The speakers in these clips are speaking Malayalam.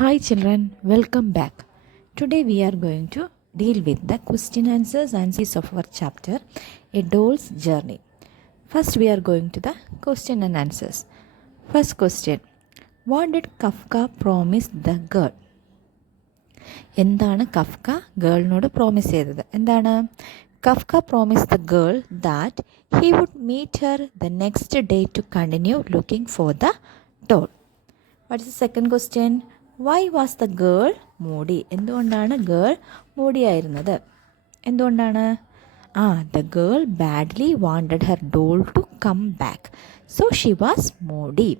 Hi children, welcome back. Today we are going to deal with the question answers and series of our chapter A Doll's Journey. First we are going to the question and answers. First question. What did Kafka promise the girl? എന്താണ് കഫ്ക ഗേളിനോട് പ്രോമിസ് ചെയ്തത്? എന്താണ്? Kafka promise the girl that he would meet her the next day to continue looking for the doll. What is the second question? Why was the girl moody? എന്തുകൊണ്ടാണ് ഗേൾ മൂഡിയായിരുന്നത്? എന്തുകൊണ്ടാണ്? The girl badly wanted her doll to come back, so she was moody.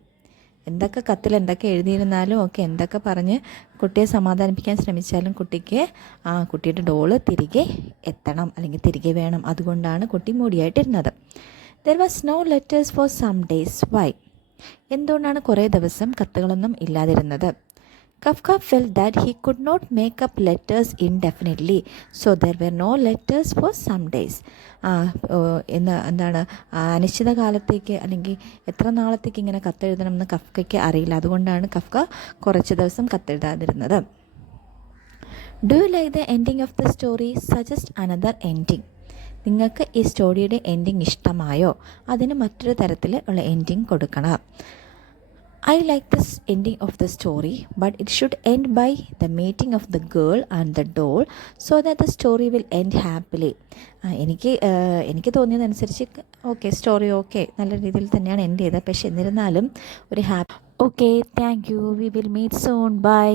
എന്തൊക്കെ കത്തിൽ എന്തൊക്കെ എഴുതിയിരുന്നാലും ഒക്കെ എന്തൊക്കെ പറഞ്ഞ് കുട്ടിയെ സമാധാനിപ്പിക്കാൻ ശ്രമിച്ചാലും കുട്ടിയുടെ ഡോള് തിരികെ എത്തണം, അല്ലെങ്കിൽ തിരികെ വേണം. അതുകൊണ്ടാണ് കുട്ടി മൂടിയായിട്ടിരുന്നത്. There was no letters for some days. Why? എന്തുകൊണ്ടാണ് കുറേ ദിവസം കത്തുകളൊന്നും ഇല്ലാതിരുന്നത്? Kafka felt that he could not make up letters indefinitely, so there were no letters for some days. എന്താണ് അനിശ്ചിത കാലത്തേക്ക് അല്ലെങ്കിൽ എത്ര നാളത്തേക്ക് ഇങ്ങനെ കത്തെഴുതണമെന്ന് കഫ്കയ്ക്ക് അറിയില്ല. അതുകൊണ്ടാണ് കഫ്ക കുറച്ച് ദിവസം കത്തെഴുതാതിരുന്നത്. Do you like the ending of the story? Suggest another ending. നിങ്ങൾക്ക് ഈ സ്റ്റോറിയുടെ എൻഡിങ് ഇഷ്ടമായോ? അതിന് മറ്റൊരു തരത്തിൽ ഉള്ള എൻഡിങ് കൊടുക്കണം. I like this ending of the story, but it should end by the meeting of the girl and the doll so that the story will end happily. എനിക്ക് തോന്നിയതനുസരിച്ച് സ്റ്റോറി നല്ല രീതിയിൽ തന്നെയാണ് എൻഡ് ചെയ്തത്. പക്ഷെ എന്നിരുന്നാലും ഒരു happy. Thank you. We will meet soon. By.